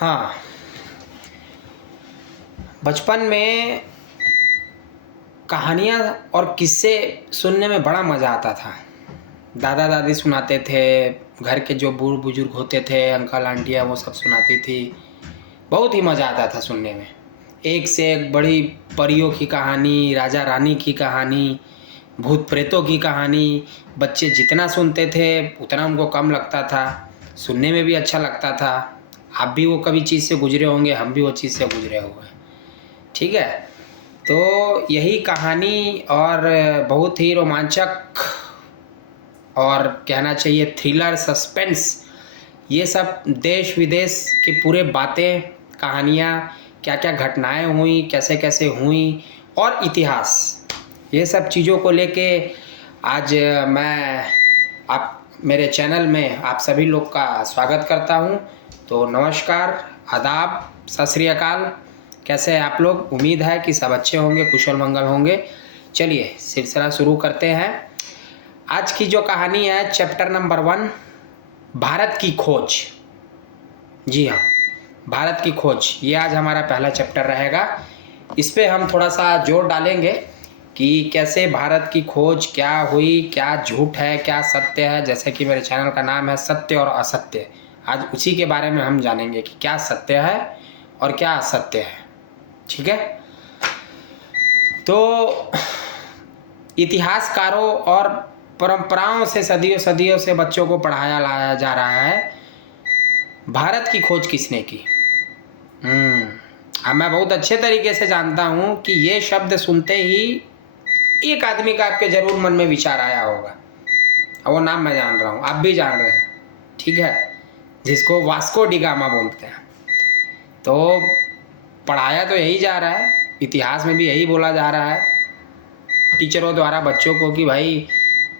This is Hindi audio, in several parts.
हाँ, बचपन में कहानियाँ और किस्से सुनने में बड़ा मज़ा आता था। दादा दादी सुनाते थे, घर के जो बूढ़ बुजुर्ग होते थे, अंकल आंटियाँ वो सब सुनाती थी। बहुत ही मज़ा आता था सुनने में। एक से एक बड़ी परियों की कहानी, राजा रानी की कहानी, भूत प्रेतों की कहानी। बच्चे जितना सुनते थे उतना उनको कम लगता था, सुनने में भी अच्छा लगता था। आप भी वो कभी चीज़ से गुजरे होंगे, हम भी वो चीज़ से गुजरे हुए हैं। ठीक है, तो यही कहानी और बहुत ही रोमांचक और कहना चाहिए थ्रिलर, सस्पेंस, ये सब देश विदेश की पूरे बातें, कहानियाँ, क्या क्या घटनाएं हुई, कैसे कैसे हुई, और इतिहास, ये सब चीज़ों को लेके आज मैं आप मेरे चैनल में आप सभी लोग का स्वागत करता हूँ। तो नमस्कार, आदाब, सत श्री अकाल। कैसे हैं आप लोग? उम्मीद है कि सब अच्छे होंगे, कुशल मंगल होंगे। चलिए सिलसिला शुरू करते हैं। आज की जो कहानी है, चैप्टर नंबर 1, भारत की खोज। जी हाँ, भारत की खोज, ये आज हमारा पहला चैप्टर रहेगा। इस पे हम थोड़ा सा जोर डालेंगे कि कैसे भारत की खोज क्या हुई, क्या झूठ है, क्या सत्य है। जैसे कि मेरे चैनल का नाम है सत्य और असत्य। आज उसी के बारे में हम जानेंगे कि क्या सत्य है और क्या असत्य है। ठीक है, तो इतिहासकारों और परंपराओं से सदियों सदियों से बच्चों को पढ़ाया लाया जा रहा है, भारत की खोज किसने की। अब मैं बहुत अच्छे तरीके से जानता हूँ कि ये शब्द सुनते ही एक आदमी का आपके जरूर मन में विचार आया होगा, और वो नाम मैं जान रहा हूँ, आप भी जान रहे हैं। ठीक है, जिसको वास्को डी गामा बोलते हैं। तो पढ़ाया तो यही जा रहा है, इतिहास में भी यही बोला जा रहा है टीचरों द्वारा बच्चों को कि भाई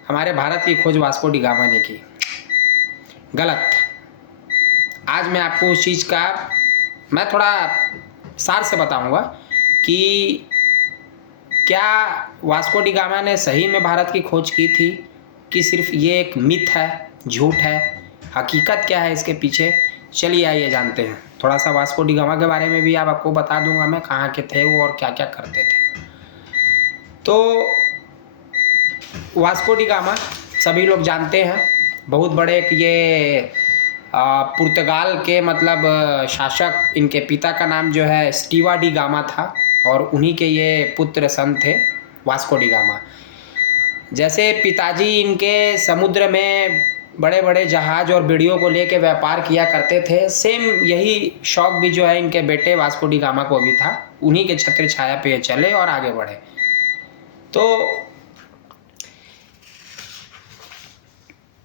हमारे भारत की खोज वास्को डी गामा ने की। गलत। आज मैं आपको उस चीज़ का मैं थोड़ा सार से बताऊंगा कि क्या वास्को डी गामा ने सही में भारत की खोज की थी कि सिर्फ ये एक मिथ है, झूठ है, हकीकत क्या है इसके पीछे। चलिए आइए जानते हैं। थोड़ा सा वास्को डी गामा के बारे में भी आपको बता दूंगा मैं, कहाँ के थे वो और क्या क्या करते थे। तो वास्को डी गामा सभी लोग जानते हैं, बहुत बड़े ये पुर्तगाल के मतलब शासक, इनके पिता का नाम जो है स्टीवा डी गामा था, और उन्हीं के ये पुत्र सन थे वास्को डी गामा। जैसे पिताजी इनके समुद्र में बड़े बड़े जहाज और बेड़ियों को लेके व्यापार किया करते थे, सेम यही शौक भी जो है इनके बेटे वास्को डी गामा को भी था। उन्हीं के छत्र छाया पे चले और आगे बढ़े। तो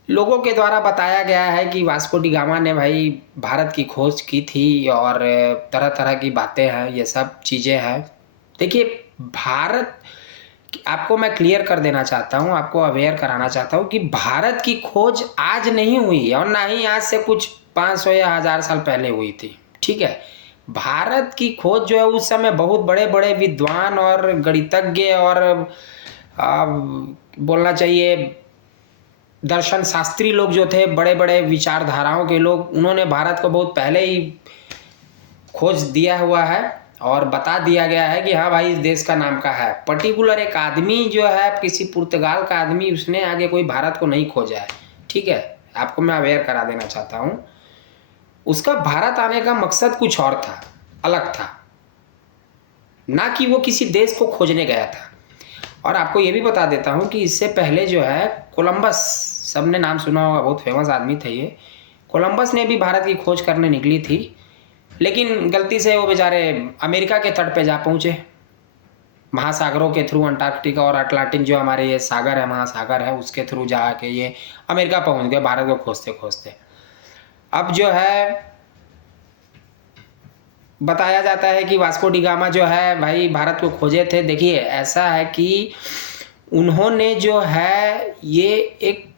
लोगों के द्वारा बताया गया है कि वास्को डी गामा ने भाई भारत की खोज की थी, और तरह तरह की बातें हैं, ये सब चीज़ें हैं। देखिए, भारत, आपको मैं क्लियर कर देना चाहता हूँ, आपको अवेयर कराना चाहता हूँ कि भारत की खोज आज नहीं हुई, और ना ही आज से कुछ 500 या 1000 साल पहले हुई थी। ठीक है, भारत की खोज जो है उस समय बहुत बड़े बड़े विद्वान और गणितज्ञ और बोलना चाहिए दर्शन शास्त्री लोग जो थे, बड़े बड़े विचारधाराओं के लोग, उन्होंने भारत को बहुत पहले ही खोज दिया हुआ है और बता दिया गया है कि हाँ भाई इस देश का नाम का है। पर्टिकुलर एक आदमी जो है, किसी पुर्तगाल का आदमी, उसने आगे कोई भारत को नहीं खोजा है। ठीक है, आपको मैं अवेयर करा देना चाहता हूँ। उसका भारत आने का मकसद कुछ और था, अलग था, ना कि वो किसी देश को खोजने गया था। और आपको ये भी बता देता हूँ कि इससे पहले जो है कोलंबस, सबने नाम सुना होगा, बहुत फेमस आदमी थे ये। कोलंबस ने भी भारत की खोज करने निकली थी, लेकिन गलती से वो बेचारे अमेरिका के तट पे जा पहुँचे, महासागरों के थ्रू, अंटार्कटिका और अटलांटिक जो हमारे ये सागर है, महासागर है, उसके थ्रू जा के ये अमेरिका पहुँच गए भारत को खोजते खोजते। अब जो है बताया जाता है कि वास्को डी गामा जो है भाई भारत को खोजे थे। देखिए, ऐसा है कि उन्होंने जो है ये एक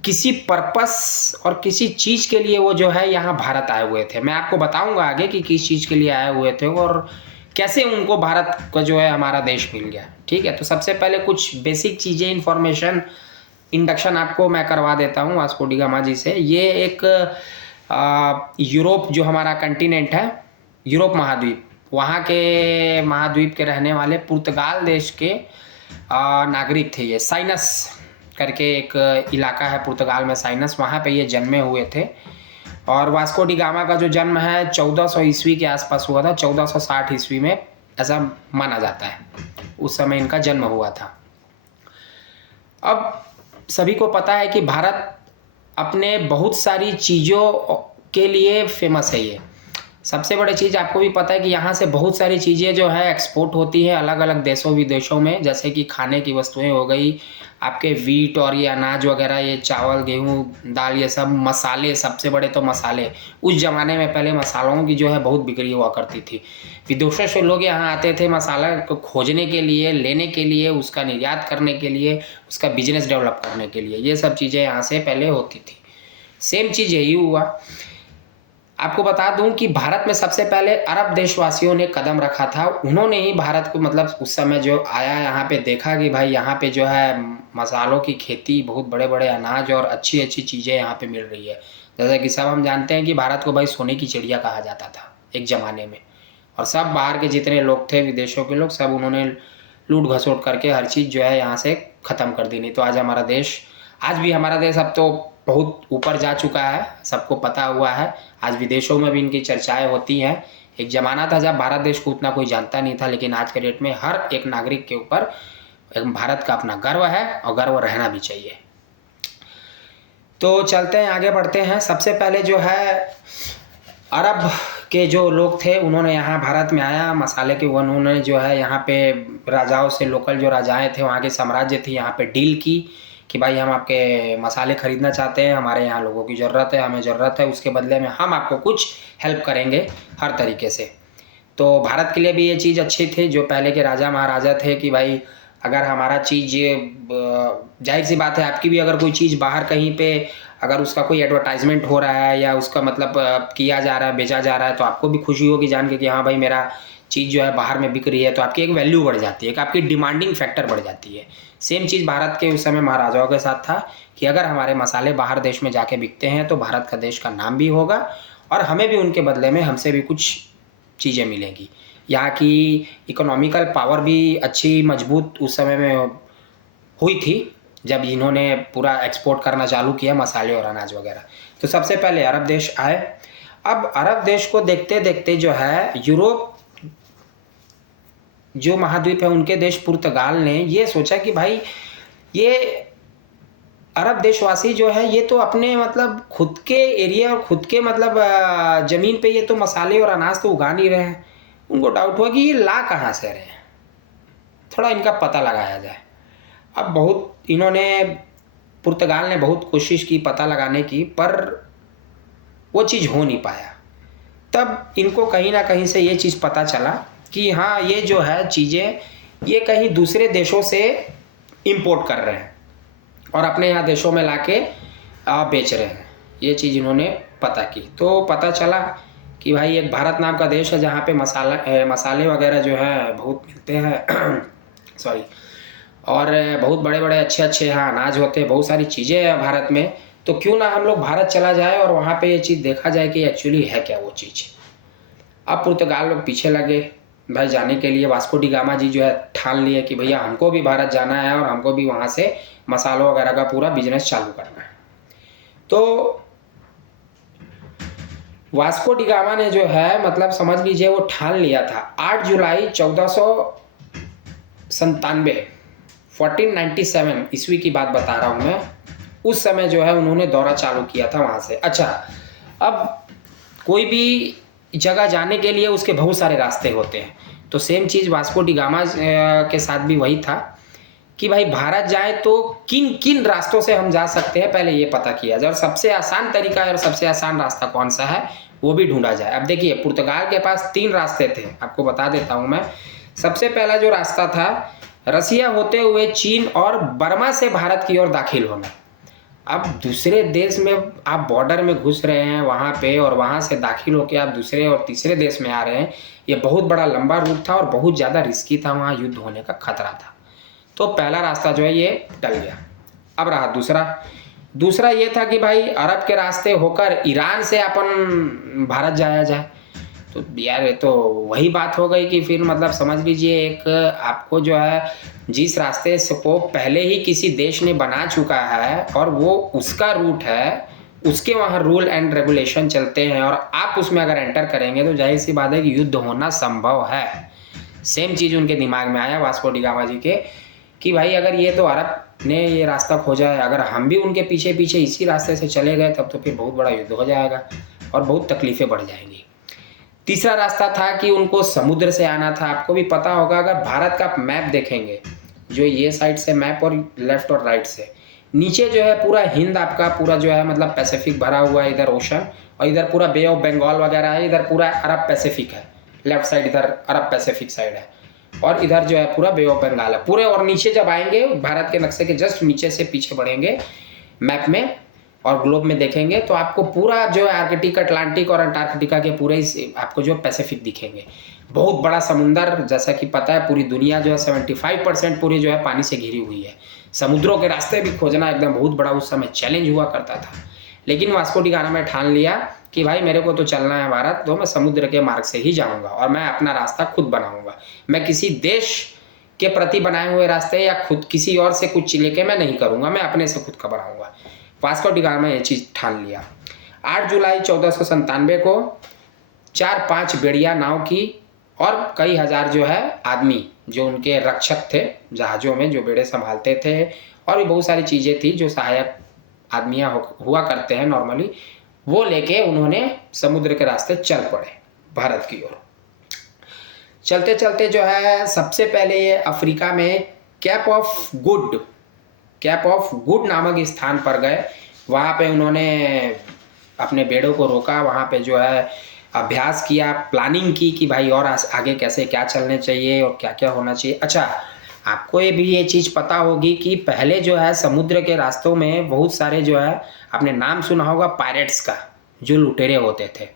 किसी पर्पस और किसी चीज़ के लिए वो जो है यहाँ भारत आए हुए थे। मैं आपको बताऊंगा आगे कि किस चीज़ के लिए आए हुए थे और कैसे उनको भारत का जो है हमारा देश मिल गया। ठीक है, तो सबसे पहले कुछ बेसिक चीज़ें, इंफॉर्मेशन, इंडक्शन आपको मैं करवा देता हूँ वास्को डी गामा जी से। ये एक यूरोप जो हमारा कंटिनेंट है, यूरोप महाद्वीप, वहाँ के महाद्वीप के रहने वाले पुर्तगाल देश के नागरिक थे। ये साइनस करके एक इलाका है पुर्तगाल में, साइनस, वहाँ पे ये जन्मे हुए थे। और वास्को डी गामा का जो जन्म है 1400 ईस्वी के आसपास हुआ था, 1460 ईस्वी में ऐसा माना जाता है, उस समय इनका जन्म हुआ था। अब सभी को पता है कि भारत अपने बहुत सारी चीज़ों के लिए फेमस है। ये सबसे बड़ी चीज़ आपको भी पता है कि यहाँ से बहुत सारी चीज़ें जो है एक्सपोर्ट होती है अलग अलग देशों विदेशों में, जैसे कि खाने की वस्तुएं हो गई, आपके वीट और ये अनाज वगैरह, ये चावल गेहूँ दाल, ये सब मसाले, सबसे बड़े तो मसाले। उस ज़माने में पहले मसालों की जो है बहुत बिक्री हुआ करती थी। विदेशों से लोग यहाँ आते थे मसाला को खोजने के लिए, लेने के लिए, उसका निर्यात करने के लिए, उसका बिजनेस डेवलप करने के लिए। ये सब चीज़ें यहाँ से पहले होती थी। सेम चीज़ यही हुआ। आपको बता दूं कि भारत में सबसे पहले अरब देशवासियों ने कदम रखा था। उन्होंने ही भारत को, मतलब उस समय जो आया यहाँ पे, देखा कि भाई यहाँ पे जो है मसालों की खेती, बहुत बड़े बड़े अनाज और अच्छी अच्छी चीज़ें यहाँ पे मिल रही है। जैसे कि सब हम जानते हैं कि भारत को भाई सोने की चिड़िया कहा जाता था एक ज़माने में, और सब बाहर के जितने लोग थे, विदेशों के लोग, सब उन्होंने लूट घसोट करके हर चीज़ जो है यहाँ से ख़त्म कर दी। नहीं तो आज हमारा देश, आज भी हमारा देश अब तो बहुत ऊपर जा चुका है, सबको पता हुआ है। आज विदेशों में भी इनकी चर्चाएं होती हैं। एक ज़माना था जब भारत देश को उतना कोई जानता नहीं था, लेकिन आज के डेट में हर एक नागरिक के ऊपर भारत का अपना गर्व है और गर्व रहना भी चाहिए। तो चलते हैं, आगे बढ़ते हैं। सबसे पहले जो है अरब के जो लोग थे, उन्होंने यहाँ भारत में आया, मसाले के उन्होंने जो है यहाँ पे राजाओं से, लोकल जो राजाएँ थे, वहाँ के साम्राज्य थे, यहाँ पे डील की कि भाई हम आपके मसाले खरीदना चाहते हैं, हमारे यहाँ लोगों की ज़रूरत है, हमें ज़रूरत है, उसके बदले में हम आपको कुछ हेल्प करेंगे हर तरीके से। तो भारत के लिए भी ये चीज़ अच्छी थी, जो पहले के राजा महाराजा थे, कि भाई अगर हमारा चीज़, जाहिर सी बात है, आपकी भी अगर कोई चीज़ बाहर कहीं पे अगर उसका कोई एडवर्टाइजमेंट हो रहा है या उसका मतलब किया जा रहा है, बेचा जा रहा है, तो आपको भी खुशी होगी जान के कि हाँ भाई मेरा चीज़ जो है बाहर में बिक रही है, तो आपकी एक वैल्यू बढ़ जाती है, एक आपकी डिमांडिंग फैक्टर बढ़ जाती है। सेम चीज़ भारत के उस समय महाराजाओं के साथ था कि अगर हमारे मसाले बाहर देश में जाके बिकते हैं तो भारत का देश का नाम भी होगा और हमें भी उनके बदले में हमसे भी कुछ चीज़ें मिलेंगी। यहाँ की इकोनॉमिकल पावर भी अच्छी मजबूत उस समय में हुई थी जब इन्होंने पूरा एक्सपोर्ट करना चालू किया, मसाले और अनाज वगैरह। तो सबसे पहले अरब देश आए। अब अरब देश को देखते देखते जो है यूरोप जो महाद्वीप है, उनके देश पुर्तगाल ने ये सोचा कि भाई ये अरब देशवासी जो है ये तो अपने मतलब खुद के एरिया और खुद के मतलब ज़मीन पे ये तो मसाले और अनाज तो उगा नहीं रहे हैं। उनको डाउट हुआ कि ये ला कहाँ से रहे हैं, थोड़ा इनका पता लगाया जाए। अब बहुत इन्होंने, पुर्तगाल ने बहुत कोशिश की पता लगाने की, पर वो चीज़ हो नहीं पाया। तब इनको कहीं ना कहीं से ये चीज़ पता चला कि हाँ ये जो है चीज़ें ये कहीं दूसरे देशों से इंपोर्ट कर रहे हैं और अपने यहाँ देशों में लाके बेच रहे हैं। ये चीज़ इन्होंने पता की, तो पता चला कि भाई एक भारत नाम का देश है जहाँ पे मसाले वगैरह जो है बहुत मिलते हैं सॉरी, और बहुत बड़े बड़े अच्छे अच्छे यहाँ अनाज होते हैं, बहुत सारी चीज़ें हैं भारत में। तो क्यों ना हम लोग भारत चला जाए और वहाँ पे ये चीज़ देखा जाए कि एक्चुअली है क्या वो चीज़। अब पुर्तगाल लोग पीछे लगे भाई जाने के लिए। वास्को डी गामा जी जो है ठान लिए कि भैया हमको भी भारत जाना है और हमको भी वहाँ से मसालों वगैरह का पूरा बिजनेस चालू करना है। तो वास्को डी गामा ने जो है मतलब समझ लीजिए वो ठान लिया था। 8 जुलाई 1497 ईस्वी की बात बता रहा हूँ मैं, उस समय जो है उन्होंने दौरा चालू किया था वहाँ से। अच्छा, अब कोई भी जगह जाने के लिए उसके बहुत सारे रास्ते होते हैं, तो सेम चीज़ वास्को डी गामा के साथ भी वही था कि भाई भारत जाए तो किन किन रास्तों से हम जा सकते हैं पहले ये पता किया जाए, और सबसे आसान तरीका और सबसे आसान रास्ता कौन सा है वो भी ढूंढा जाए। अब देखिए पुर्तगाल के पास 3 रास्ते थे, आपको बता देता हूँ मैं। सबसे पहला जो रास्ता था रसिया होते हुए चीन और बर्मा से भारत की ओर दाखिल होना। अब दूसरे देश में आप बॉर्डर में घुस रहे हैं वहाँ पे, और वहाँ से दाखिल होकर आप दूसरे और तीसरे देश में आ रहे हैं, ये बहुत बड़ा लंबा रूट था और बहुत ज़्यादा रिस्की था, वहाँ युद्ध होने का खतरा था। तो पहला रास्ता जो है ये टल गया। अब रहा दूसरा, दूसरा ये था कि भाई अरब के रास्ते होकर ईरान से अपन भारत जाया जाए। तो यार ये तो वही बात हो गई कि फिर मतलब समझ लीजिए एक आपको जो है जिस रास्ते से को पहले ही किसी देश ने बना चुका है और वो उसका रूट है, उसके वहाँ रूल एंड रेगुलेशन चलते हैं और आप उसमें अगर एंटर करेंगे तो जाहिर सी बात है कि युद्ध होना संभव है। सेम चीज़ उनके दिमाग में आया वास्को डी गामा जी के कि भाई अगर ये तो अरब ने ये रास्ता खोजा है, अगर हम भी उनके पीछे पीछे इसी रास्ते से चले गए तब तो फिर बहुत बड़ा युद्ध हो जाएगा और बहुत तकलीफ़ें बढ़ जाएंगी। तीसरा रास्ता था कि उनको समुद्र से आना था। आपको भी पता होगा अगर भारत का मैप देखेंगे, जो ये साइड से मैप और लेफ्ट और राइट से, नीचे जो है पूरा हिंद आपका पूरा जो है मतलब पैसिफिक भरा हुआ है इधर ओशन, और इधर पूरा बे ऑफ बंगाल वगैरह है, इधर पूरा अरब पैसिफिक है, लेफ्ट साइड इधर अरब पैसिफिक साइड है और इधर जो है पूरा बे ऑफ बंगाल है पूरे। और नीचे जब आएंगे भारत के नक्शे के जस्ट नीचे से पीछे बढ़ेंगे मैप में और ग्लोब में देखेंगे तो आपको पूरा जो है आर्कटिक, अटलांटिक और अंटार्कटिका के पूरे आपको जो पैसिफिक दिखेंगे। बहुत बड़ा समुंदर, जैसा कि पता है पूरी दुनिया जो है 75% पूरी जो है पानी से घिरी हुई है। समुद्रों के रास्ते भी खोजना एकदम बहुत बड़ा उस समय चैलेंज हुआ करता था, लेकिन वास्को डी गामा ने ठान लिया कि भाई मेरे को तो चलना है भारत, तो मैं समुद्र के मार्ग से ही जाऊँगा और मैं अपना रास्ता खुद बनाऊँगा। मैं किसी देश के प्रति बनाए हुए रास्ते या खुद किसी और से कुछ लेके मैं नहीं करूँगा, मैं अपने से खुद का बनाऊँगा। वास्को डी गामा ने ये चीज़ ठान लिया। 8 जुलाई 1497 को 4-5 बेड़िया नाव की और कई हजार जो है आदमी जो उनके रक्षक थे जहाज़ों में, जो बेड़े संभालते थे, और भी बहुत सारी चीज़ें थी जो सहायक आदमियाँ हुआ करते हैं नॉर्मली, वो लेके उन्होंने समुद्र के रास्ते चल पड़े भारत की ओर। चलते चलते जो है सबसे पहले ये अफ्रीका में कैप ऑफ गुड नामक स्थान पर गए। वहाँ पे उन्होंने अपने बेड़ों को रोका, वहाँ पे जो है अभ्यास किया, प्लानिंग की कि भाई और आगे कैसे क्या चलने चाहिए और क्या क्या होना चाहिए। अच्छा, आपको ये चीज़ पता होगी कि पहले जो है समुद्र के रास्तों में बहुत सारे जो है, आपने नाम सुना होगा पायरेट्स का, जो लुटेरे होते थे।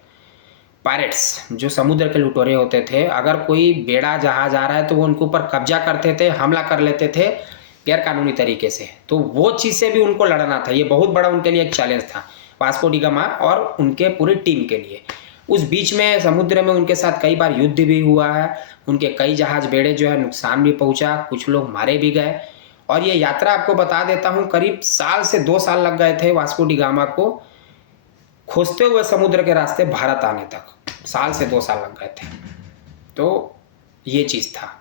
पायरेट्स जो समुद्र के लुटेरे होते थे, अगर कोई बेड़ा जहाज आ रहा है तो वो उनके ऊपर कब्जा करते थे, हमला कर लेते थे गैर कानूनी तरीके से। तो वो चीज़ से भी उनको लड़ना था। ये बहुत बड़ा उनके लिए एक चैलेंज था वास्को डी गामा और उनके पूरी टीम के लिए। उस बीच में समुद्र में उनके साथ कई बार युद्ध भी हुआ है, उनके कई जहाज बेड़े जो है नुकसान भी पहुंचा, कुछ लोग मारे भी गए। और ये यात्रा आपको बता देता हूँ करीब 1 साल से 2 साल लग गए थे वास्को डी गामा को खोजते हुए समुद्र के रास्ते भारत आने तक। 1 साल से 2 साल लग गए थे। तो ये चीज़ था।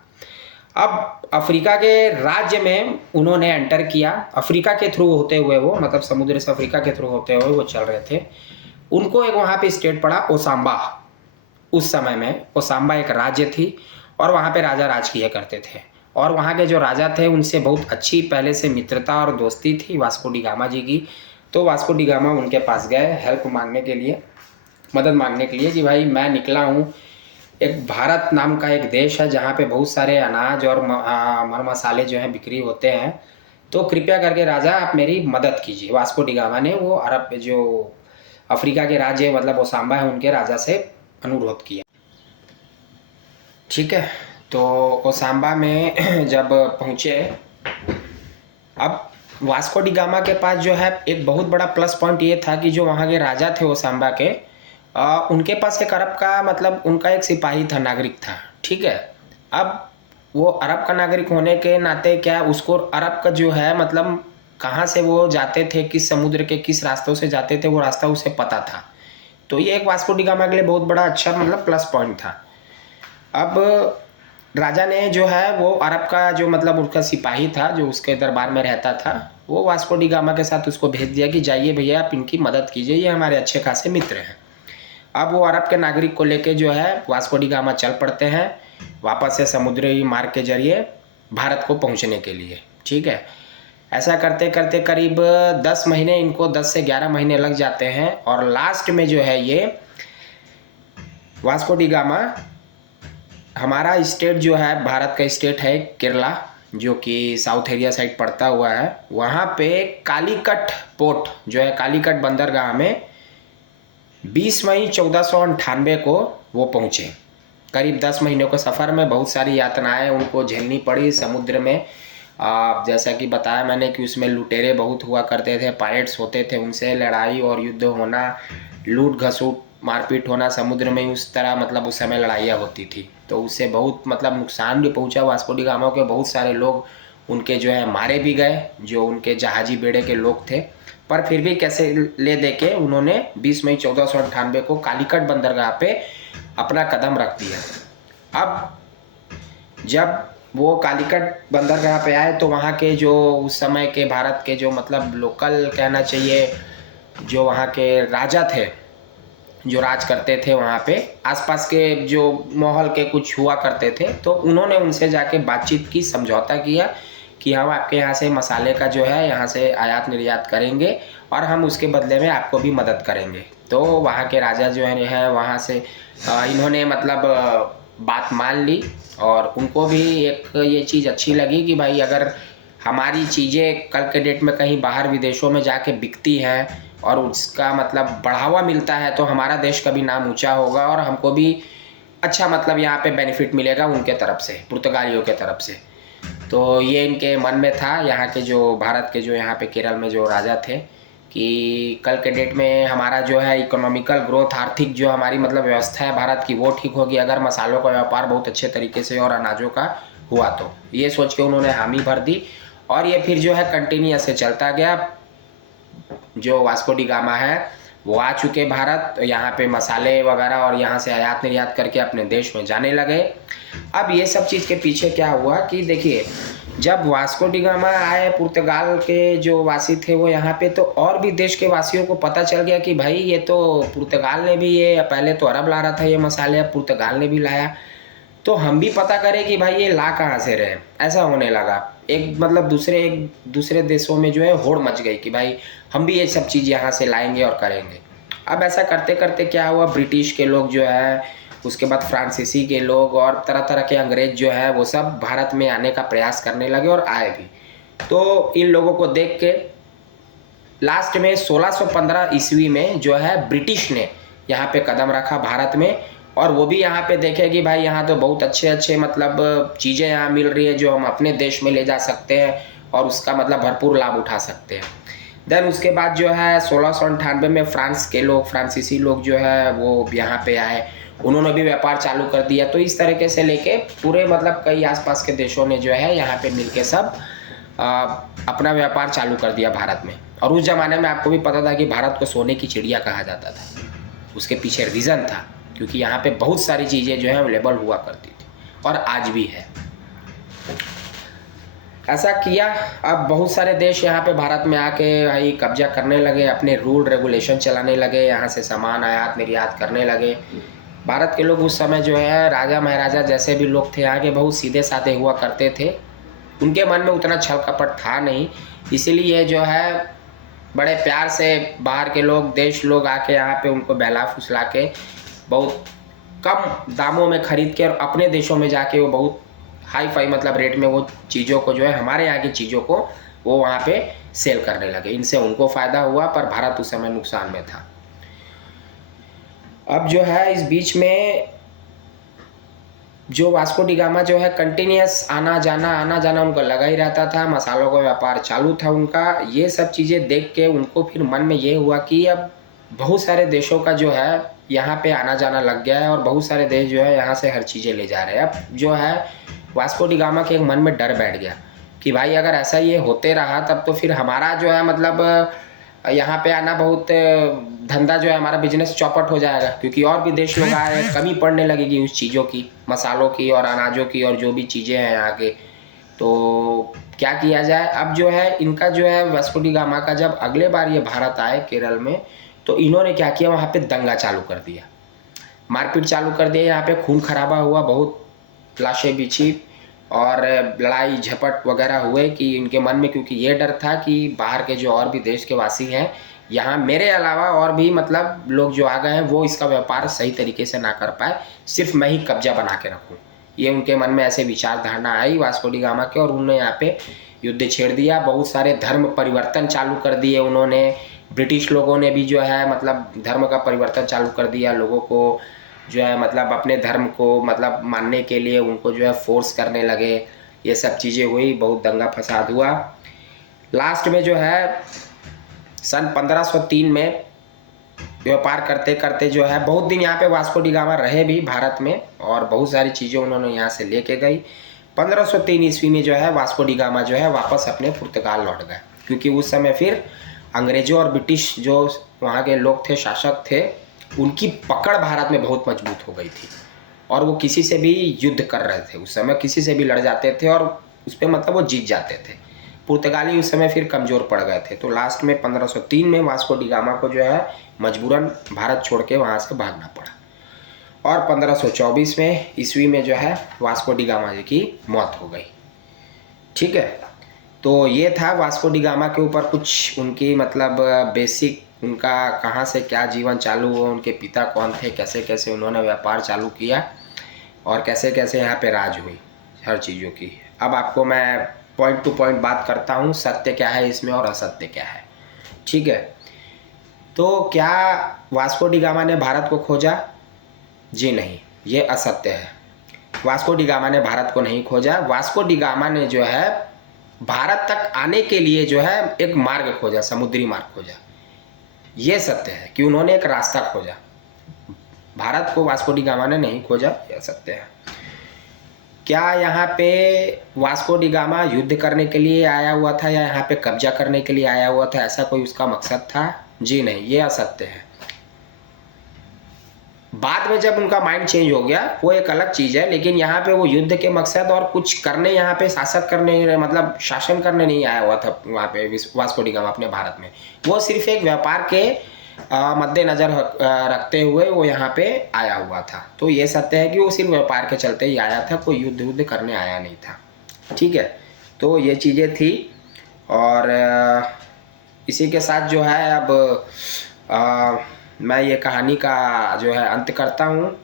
अब अफ्रीका के राज्य में उन्होंने एंटर किया, अफ्रीका के थ्रू होते हुए, वो मतलब समुद्र से अफ्रीका के थ्रू होते हुए वो चल रहे थे। उनको एक वहाँ पे स्टेट पड़ा ओसाम्बा। उस समय में ओसाम्बा एक राज्य थी और वहाँ पे राजा राज किया करते थे, और वहाँ के जो राजा थे उनसे बहुत अच्छी पहले से मित्रता और दोस्ती थी वास्को डी गामा जी की। तो वास्को डी गामा उनके पास गए हेल्प मांगने के लिए, मदद मांगने के लिए कि भाई मैं निकला हूँ, एक भारत नाम का एक देश है जहाँ पे बहुत सारे अनाज और मर मसाले जो हैं बिक्री होते हैं, तो कृपया करके राजा आप मेरी मदद कीजिए। वास्को डी गामा ने वो अरब जो अफ्रीका के राज्य मतलब ओसाम्बा है उनके राजा से अनुरोध किया। ठीक है, तो ओसाम्बा में जब पहुँचे, अब वास्को डी गामा के पास जो है एक बहुत बड़ा प्लस पॉइंट ये था कि जो वहाँ के राजा थे ओसाम्बा के, उनके पास एक अरब का मतलब उनका एक सिपाही था, नागरिक था। ठीक है, अब वो अरब का नागरिक होने के नाते क्या उसको अरब का जो है मतलब कहाँ से वो जाते थे, किस समुद्र के किस रास्तों से जाते थे, वो रास्ता उसे पता था। तो ये एक वास्को डी गामा के लिए बहुत बड़ा अच्छा मतलब प्लस पॉइंट था। अब राजा ने जो है वो अरब का जो मतलब उसका सिपाही था जो उसके दरबार में रहता था, वो वास्को डी गामा के साथ उसको भेज दिया कि जाइए भैया आप इनकी मदद कीजिए, ये हमारे अच्छे खासे मित्र हैं। अब वो अरब के नागरिक को लेके जो है वास्को डी गामा चल पड़ते हैं वापस से समुद्री मार्ग के जरिए भारत को पहुंचने के लिए। ठीक है, ऐसा करते करते करीब 10 महीने, इनको 10 से 11 महीने लग जाते हैं, और लास्ट में जो है ये वास्को डी गामा, हमारा स्टेट जो है भारत का स्टेट है केरला, जो कि साउथ एरिया साइड पड़ता हुआ है, वहाँ पे कालीकट पोर्ट जो है, कालीकट बंदरगाह में 20 मई 1498 को वो पहुँचे। करीब 10 महीनों के सफ़र में बहुत सारी यातनाएं उनको झेलनी पड़ी समुद्र में, जैसा कि बताया मैंने कि उसमें लुटेरे बहुत हुआ करते थे, पायरेट्स होते थे, उनसे लड़ाई और युद्ध होना, लूट घसूट मारपीट होना समुद्र में, उस तरह मतलब उस समय लड़ाइयाँ होती थी। तो उससे बहुत मतलब नुकसान भी पहुंचा वास्को डी गामा के। बहुत सारे लोग उनके जो है मारे भी गए, जो उनके जहाजी बेड़े के लोग थे। पर फिर भी कैसे ले दे के उन्होंने 20 मई 1498 को कालीकट बंदरगाह पे अपना कदम रख दिया। अब जब वो कालीकट बंदरगाह पे आए तो वहाँ के जो उस समय के भारत के जो मतलब लोकल कहना चाहिए, जो वहाँ के राजा थे, जो राज करते थे वहाँ पे, आसपास के जो माहौल के कुछ हुआ करते थे, तो उन्होंने उनसे जाके बातचीत की, समझौता किया कि हम आपके यहाँ से मसाले का जो है यहाँ से आयात निर्यात करेंगे और हम उसके बदले में आपको भी मदद करेंगे। तो वहाँ के राजा जो है वहाँ से इन्होंने मतलब बात मान ली और उनको भी एक ये चीज़ अच्छी लगी कि भाई अगर हमारी चीज़ें कल के डेट में कहीं बाहर विदेशों में जाके बिकती हैं और उसका मतलब बढ़ावा मिलता है तो हमारा देश का भी नाम ऊंचा होगा और हमको भी अच्छा मतलब यहाँ पे बेनिफिट मिलेगा उनके तरफ से, पुर्तगालियों के तरफ से। तो ये इनके मन में था, यहाँ के जो भारत के जो यहाँ पे केरल में जो राजा थे, कि कल के डेट में हमारा जो है इकोनॉमिकल ग्रोथ, आर्थिक जो हमारी मतलब व्यवस्था है भारत की, वो ठीक होगी अगर मसालों का व्यापार बहुत अच्छे तरीके से और अनाजों का हुआ। तो ये सोच के उन्होंने हामी भर दी और ये फिर जो है कंटिन्यूस से चलता गया। जो वास्को डी गामा है वो आ चुके भारत, तो यहाँ पे मसाले वगैरह और यहाँ से आयात निर्यात करके अपने देश में जाने लगे। अब ये सब चीज़ के पीछे क्या हुआ कि देखिए, जब वास्को डी गामा आए, पुर्तगाल के जो वासी थे वो यहाँ पे, तो और भी देश के वासियों को पता चल गया कि भाई ये तो पुर्तगाल ने भी, ये पहले तो अरब ला रहा था ये मसाले, अब पुर्तगाल ने भी लाया, तो हम भी पता करें कि भाई ये ला कहाँ से रहे। ऐसा होने लगा, एक मतलब दूसरे देशों में जो है होड़ मच गई कि भाई हम भी ये सब चीज़ यहाँ से लाएंगे और करेंगे। अब ऐसा करते करते क्या हुआ, ब्रिटिश के लोग जो है, उसके बाद फ्रांसीसी के लोग और तरह तरह के अंग्रेज जो है वो सब भारत में आने का प्रयास करने लगे और आए भी। तो इन लोगों को देख के लास्ट में 1615 ईस्वी में जो है ब्रिटिश ने यहाँ पे कदम रखा भारत में, और वो भी यहाँ पे देखे कि भाई यहाँ तो बहुत अच्छे अच्छे मतलब चीज़ें यहाँ मिल रही है जो हम अपने देश में ले जा सकते हैं और उसका मतलब भरपूर लाभ उठा सकते हैं। देन उसके बाद जो है 1698 में फ्रांस के लोग, फ्रांसीसी लोग जो है वो यहाँ पे आए, उन्होंने भी व्यापार चालू कर दिया। तो इस तरीके से लेके पूरे मतलब कई आसपास के देशों ने जो है यहाँ पे मिलके सब अपना व्यापार चालू कर दिया भारत में। और उस ज़माने में आपको भी पता था कि भारत को सोने की चिड़िया कहा जाता था, उसके पीछे रीज़न था क्योंकि यहाँ पे बहुत सारी चीज़ें जो है अवेलेबल हुआ करती थी और आज भी है। ऐसा किया, अब बहुत सारे देश यहाँ पे भारत में आके भाई कब्जा करने लगे, अपने रूल रेगुलेशन चलाने लगे, यहाँ से सामान आयात निर्यात करने लगे। भारत के लोग उस समय जो है राजा महाराजा जैसे भी लोग थे यहाँ के, बहुत सीधे साधे हुआ करते थे, उनके मन में उतना छल कपट था नहीं, इसीलिए जो है बड़े प्यार से बाहर के लोग, देश लोग आके यहाँ पे उनको बहला फुसला के बहुत कम दामों में खरीद के और अपने देशों में जाके वो बहुत हाई फाई मतलब रेट में वो चीज़ों को जो है, हमारे यहाँ की चीज़ों को वो वहाँ पे सेल करने लगे। इनसे उनको फ़ायदा हुआ पर भारत उस समय नुकसान में था। अब जो है इस बीच में जो वास्को डी गामा जो है कंटिन्यूस आना जाना उनको लगा ही रहता था, मसालों का व्यापार चालू था उनका। ये सब चीज़ें देख के उनको फिर मन में ये हुआ कि अब बहुत सारे देशों का जो है यहाँ पे आना जाना लग गया है और बहुत सारे देश जो है यहाँ से हर चीज़ें ले जा रहे हैं। अब जो है वास्को डी गामा के एक मन में डर बैठ गया कि भाई अगर ऐसा ये होते रहा तब तो फिर हमारा जो है मतलब यहाँ पे आना बहुत धंधा जो है हमारा बिजनेस चौपट हो जाएगा, क्योंकि और भी देश लोग आ रहे हैं, कमी पड़ने लगेगी उस चीज़ों की, मसालों की और अनाजों की और जो भी चीज़ें हैं यहाँ के। तो क्या किया जाए, अब जो है इनका जो है वास्को डी गामा का जब अगले बार ये भारत आए केरल में, तो इन्होंने क्या किया, वहाँ पे दंगा चालू कर दिया, मारपीट चालू कर दिया, यहाँ पे खून खराबा हुआ, बहुत लाशें बिछी और लड़ाई झपट वगैरह हुए कि इनके मन में, क्योंकि ये डर था कि बाहर के जो और भी देश के वासी हैं यहाँ मेरे अलावा और भी मतलब लोग जो आ गए हैं वो इसका व्यापार सही तरीके से ना कर पाए, सिर्फ मैं ही कब्जा बना के रखूँ। ये उनके मन में ऐसे विचार धारणा आई वास्को डी गामा के और उन्होंने यहाँ पे युद्ध छेड़ दिया। बहुत सारे धर्म परिवर्तन चालू कर दिए उन्होंने, ब्रिटिश लोगों ने भी जो है मतलब धर्म का परिवर्तन चालू कर दिया, लोगों को जो है मतलब अपने धर्म को मतलब मानने के लिए उनको जो है फोर्स करने लगे। ये सब चीज़ें हुई, बहुत दंगा फसाद हुआ। लास्ट में जो है सन 1503 में व्यापार करते करते जो है बहुत दिन यहाँ पे वास्को डी गामा रहे भी भारत में, और बहुत सारी चीज़ें उन्होंने यहाँ से लेके गई। 1503 ईस्वी में जो है वास्को डी गामा जो है वापस अपने पुर्तगाल लौट गए, क्योंकि उस समय फिर अंग्रेजों और ब्रिटिश जो वहाँ के लोग थे, शासक थे, उनकी पकड़ भारत में बहुत मजबूत हो गई थी और वो किसी से भी युद्ध कर रहे थे। उस समय किसी से भी लड़ जाते थे और उस पर मतलब वो जीत जाते थे। पुर्तगाली उस समय फिर कमज़ोर पड़ गए थे। तो लास्ट में 1503 में वास्को डी गामा को जो है मजबूरन भारत छोड़ के वहाँ से भागना पड़ा, और 1524 में ईस्वी में जो है वास्को डी गामा जी की मौत हो गई। ठीक है, तो ये था वास्को डी गामा के ऊपर कुछ उनकी मतलब बेसिक, उनका कहाँ से क्या जीवन चालू हुआ, उनके पिता कौन थे, कैसे कैसे उन्होंने व्यापार चालू किया और कैसे कैसे यहाँ पे राज हुई, हर चीज़ों की। अब आपको मैं पॉइंट टू पॉइंट बात करता हूँ, सत्य क्या है इसमें और असत्य क्या है। ठीक है, तो क्या वास्को डी गामा ने भारत को खोजा? जी नहीं, ये असत्य है। वास्को डी गामा ने भारत को नहीं खोजा। वास्को डी गामा ने जो है भारत तक आने के लिए जो है एक मार्ग खोजा, समुद्री मार्ग खोजा। ये सत्य है कि उन्होंने एक रास्ता खोजा। भारत को वास्को डी गामा ने नहीं खोजा, यह सत्य है। क्या यहाँ पे वास्को डी गामा युद्ध करने के लिए आया हुआ था या यहाँ पे कब्जा करने के लिए आया हुआ था, ऐसा कोई उसका मकसद था? जी नहीं, ये असत्य है। बाद में जब उनका माइंड चेंज हो गया वो एक अलग चीज़ है, लेकिन यहाँ पे वो युद्ध के मकसद और कुछ करने, यहाँ पे शासक करने मतलब शासन करने नहीं आया हुआ था वहाँ पे वास्को डी गामा अपने भारत में। वो सिर्फ एक व्यापार के मद्देनज़र रखते हुए वो यहाँ पे आया हुआ था। तो ये सत्य है कि वो सिर्फ व्यापार के चलते ही आया था, कोई युद्ध करने आया नहीं था। ठीक है, तो ये चीज़ें थी। और इसी के साथ जो है अब मैं ये कहानी का जो है अंत करता हूँ।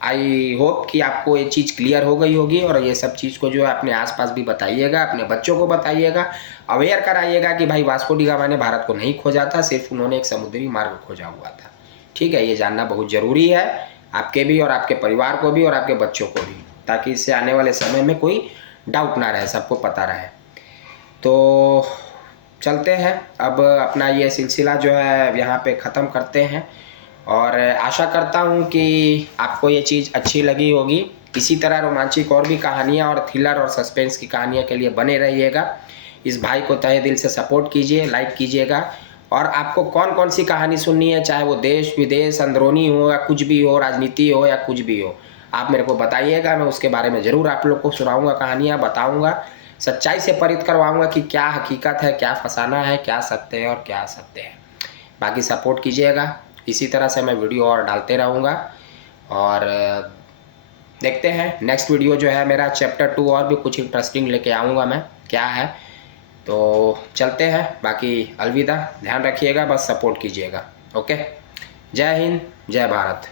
आई होप कि आपको ये चीज़ क्लियर हो गई होगी, और ये सब चीज़ को जो है अपने आसपास भी बताइएगा, अपने बच्चों को बताइएगा, अवेयर कराइएगा कि भाई वास्को डी गामा ने भारत को नहीं खोजा था, सिर्फ उन्होंने एक समुद्री मार्ग खोजा हुआ था। ठीक है, ये जानना बहुत ज़रूरी है आपके भी और आपके परिवार को भी और आपके बच्चों को भी, ताकि इससे आने वाले समय में कोई डाउट ना रहे, सबको पता रहे। तो चलते हैं, अब अपना ये सिलसिला जो है यहाँ पे ख़त्म करते हैं, और आशा करता हूँ कि आपको ये चीज़ अच्छी लगी होगी। इसी तरह रोमांचिक और भी कहानियाँ और थ्रिलर और सस्पेंस की कहानियों के लिए बने रहिएगा। इस भाई को तहे दिल से सपोर्ट कीजिए, लाइक कीजिएगा। और आपको कौन कौन सी कहानी सुननी है, चाहे वो देश विदेश अंदरूनी हो या कुछ भी हो, राजनीति हो या कुछ भी हो, आप मेरे को बताइएगा। मैं उसके बारे में ज़रूर आप लोग को सुनाऊँगा, कहानियाँ बताऊँगा, सच्चाई से परित करवाऊँगा कि क्या हकीकत है, क्या फसाना है, क्या सत्य है और क्या असत्य है। बाकी सपोर्ट कीजिएगा, इसी तरह से मैं वीडियो और डालते रहूँगा। और देखते हैं नेक्स्ट वीडियो जो है मेरा चैप्टर 2 और भी कुछ इंटरेस्टिंग लेके आऊँगा मैं, क्या है। तो चलते हैं, बाकी अलविदा, ध्यान रखिएगा, बस सपोर्ट कीजिएगा। ओके, जय हिंद, जय भारत।